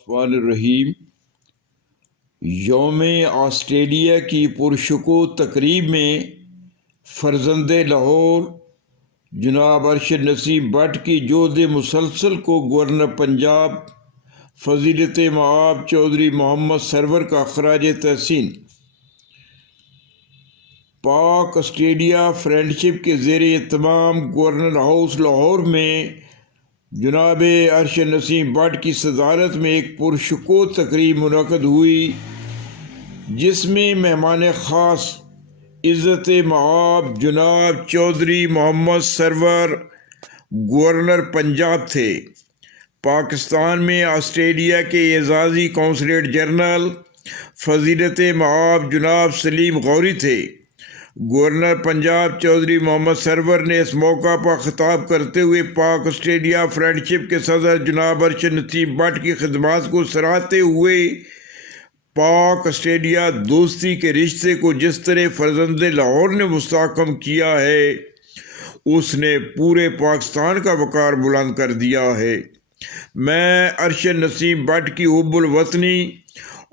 الرحمن الرحیم۔ یوم آسٹریلیا کی پرشکوہ تقریب میں فرزند لاہور جناب ارشد نسیم بٹ کی جہد مسلسل کو گورنر پنجاب فضیلت مآب چودھری محمد سرور کا خراج تحسین۔ پاک آسٹریلیا فرینڈشپ کے زیر اہتمام گورنر ہاؤس لاہور میں جناب ارشد نسیم بٹ کی صدارت میں ایک پرشکوہ تقریب منعقد ہوئی، جس میں مہمان خاص عزت مآب جناب چودھری محمد سرور گورنر پنجاب تھے۔ پاکستان میں آسٹریلیا کے اعزازی قونصلیٹ جنرل فضیلت مآب جناب سلیم غوری تھے۔ گورنر پنجاب چودھری محمد سرور نے اس موقع پر خطاب کرتے ہوئے پاک آسٹریلیا فرینڈشپ کے صدر جناب ارشد نسیم بٹ کی خدمات کو سراہتے ہوئے پاک آسٹریلیا دوستی کے رشتے کو جس طرح فرزند لاہور نے مستحکم کیا ہے، اس نے پورے پاکستان کا وقار بلند کر دیا ہے۔ میں ارشد نسیم بٹ کی حب الوطنی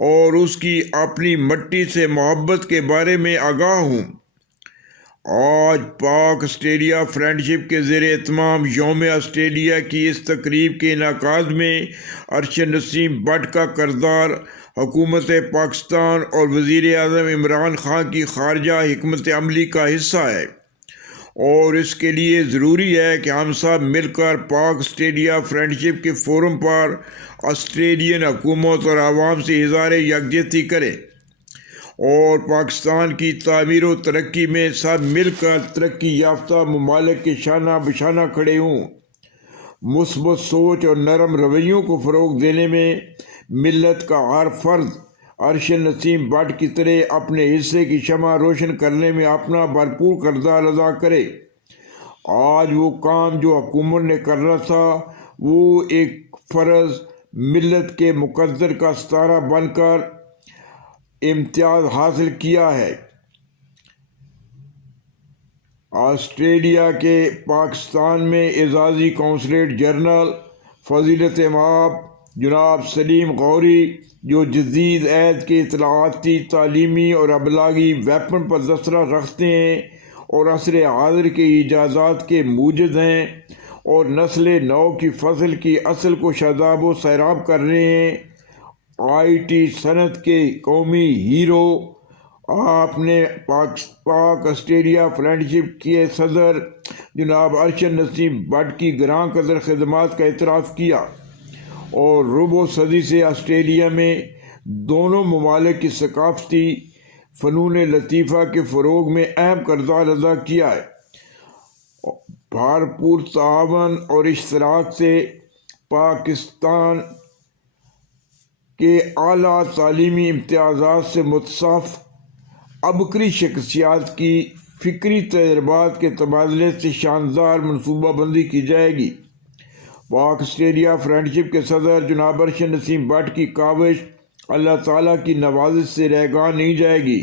اور اس کی اپنی مٹی سے محبت کے بارے میں آگاہ ہوں۔ آج پاک آسٹریلیا فرینڈشپ کے زیر اہتمام یوم آسٹریلیا کی اس تقریب کے انعقاد میں ارشد نسیم بٹ کا کردار حکومت پاکستان اور وزیر اعظم عمران خان کی خارجہ حکمت عملی کا حصہ ہے، اور اس کے لیے ضروری ہے کہ ہم سب مل کر پاک آسٹریلیا فرینڈشپ کے فورم پر آسٹریلین حکومت اور عوام سے اظہار یکجہتی کریں اور پاکستان کی تعمیر و ترقی میں سب مل کر ترقی یافتہ ممالک کے شانہ بشانہ کھڑے ہوں۔ مثبت سوچ اور نرم رویوں کو فروغ دینے میں ملت کا ہر فرد ارشد نسیم بٹ کی طرح اپنے حصے کی شمع روشن کرنے میں اپنا بھرپور کردار ادا کرے۔ آج وہ کام جو حکومت نے کرنا تھا، وہ ایک فرض ملت کے مقدر کا ستارہ بن کر امتیاز حاصل کیا ہے۔ آسٹریلیا کے پاکستان میں اعزازی قونصلیٹ جنرل فضیلت مآب جناب سلیم غوری، جو جدید عہد کے اطلاعاتی، تعلیمی اور ابلاغی ویپن پر دسترس رکھتے ہیں اور عصر حاضر کے ایجادات کے موجد ہیں اور نسل نو کی فصل کی اصل کو شاداب و سیراب کر رہے ہیں، آئی ٹی صنعت کے قومی ہیرو، آپ نے پاک آسٹریلیا فرینڈشپ کے صدر جناب ارشد نسیم بٹ کی گراں قدر خدمات کا اعتراف کیا اور ربع صدی سے آسٹریلیا میں دونوں ممالک کی ثقافتی فنون لطیفہ کے فروغ میں اہم کردار ادا کیا ہے۔ بھرپور تعاون اور اشتراک سے پاکستان کے اعلیٰ تعلیمی امتیازات سے متصف عبقری شخصیات کی فکری تجربات کے تبادلے سے شاندار منصوبہ بندی کی جائے گی۔ پاک آسٹریلیا فرینڈشپ کے صدر جناب ارشد نسیم بٹ کی کاوش اللہ تعالیٰ کی نوازش سے رہگان نہیں جائے گی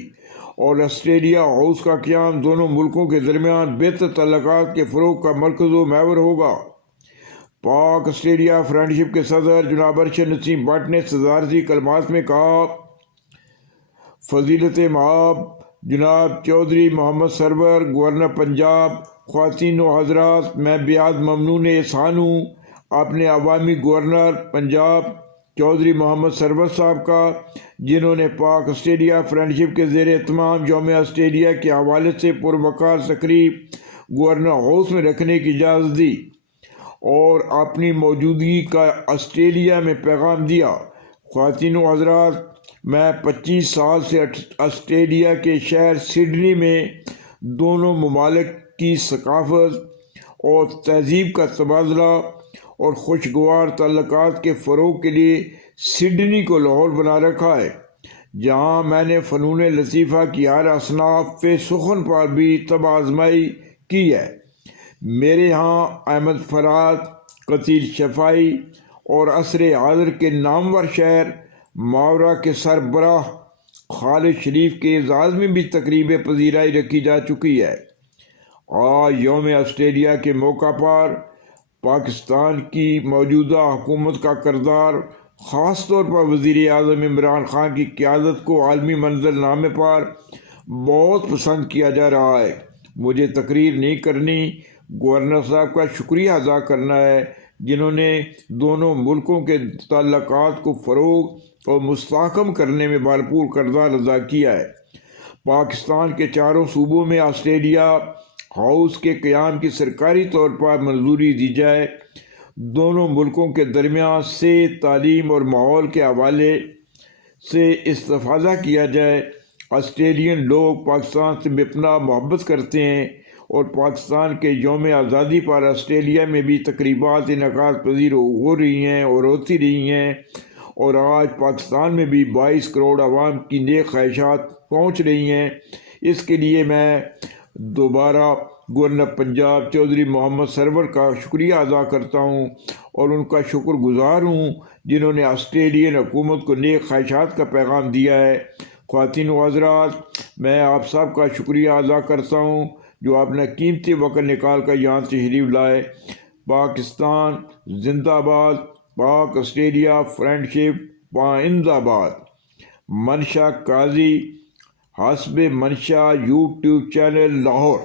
اور آسٹریلیا ہاؤس کا قیام دونوں ملکوں کے درمیان بہتر تعلقات کے فروغ کا مرکز و محور ہوگا۔ پاک آسٹریلیا فرینڈشپ کے صدر جناب ارشد نسیم بٹ نے صدارتی کلمات میں کہا، فضیلت مآب جناب چودھری محمد سرور گورنر پنجاب، خواتین و حضرات، میں بیحد ممنون احسان ہوں اپنے عوامی گورنر پنجاب چودھری محمد سرور صاحب کا، جنہوں نے پاک آسٹریلیا فرینڈشپ کے زیر اہتمام یوم آسٹریلیا کے حوالے سے پروقار تقریب گورنر ہاؤس میں رکھنے کی اجازت دی اور اپنی موجودگی کا آسٹریلیا میں پیغام دیا۔ خواتین و حضرات، میں 25 سال سے آسٹریلیا کے شہر سڈنی میں دونوں ممالک کی ثقافت اور تہذیب کا تبادلہ اور خوشگوار تعلقات کے فروغ کے لیے سڈنی کو لاہور بنا رکھا ہے، جہاں میں نے فنون لطیفہ کی ہر اصناف پہ سخن پر بھی طب آزمائی کی ہے۔ میرے ہاں احمد فراد، قتیل شفائی اور عصر حاضر کے نامور شہر ماورا کے سربراہ خالد شریف کے اعزاز میں بھی تقریب پذیرائی رکھی جا چکی ہے۔ آج یوم آسٹریلیا کے موقع پر پاکستان کی موجودہ حکومت کا کردار خاص طور پر وزیر اعظم عمران خان کی قیادت کو عالمی منظر نامے پر بہت پسند کیا جا رہا ہے۔ مجھے تقریر نہیں کرنی، گورنر صاحب کا شکریہ ادا کرنا ہے جنہوں نے دونوں ملکوں کے تعلقات کو فروغ اور مستحکم کرنے میں بھرپور کردار ادا کیا ہے۔ پاکستان کے چاروں صوبوں میں آسٹریلیا ہاؤس کے قیام کی سرکاری طور پر منظوری دی جائے، دونوں ملکوں کے درمیان صحت، تعلیم اور ماحول کے حوالے سے استفادہ کیا جائے۔ آسٹریلین لوگ پاکستان سے بے پناہ محبت کرتے ہیں اور پاکستان کے یوم آزادی پر آسٹریلیا میں بھی تقریبات انعقاد پذیر ہو رہی ہیں اور ہوتی رہی ہیں، اور آج پاکستان میں بھی 22 کروڑ عوام کی نیک خواہشات پہنچ رہی ہیں۔ اس کے لیے میں دوبارہ گورنر پنجاب چودھری محمد سرور کا شکریہ ادا کرتا ہوں اور ان کا شکر گزار ہوں جنہوں نے آسٹریلین حکومت کو نیک خواہشات کا پیغام دیا ہے۔ خواتین و حضرات، میں آپ سب کا شکریہ ادا کرتا ہوں جو آپ نے قیمتی وقت نکال کر یہاں تشریف لائے۔ پاکستان زندہ باد، پاک آسٹریلیا فرینڈ شپ پائندہ باد۔ منشا قاضی، حسب منشا یوٹیوب چینل، لاہور۔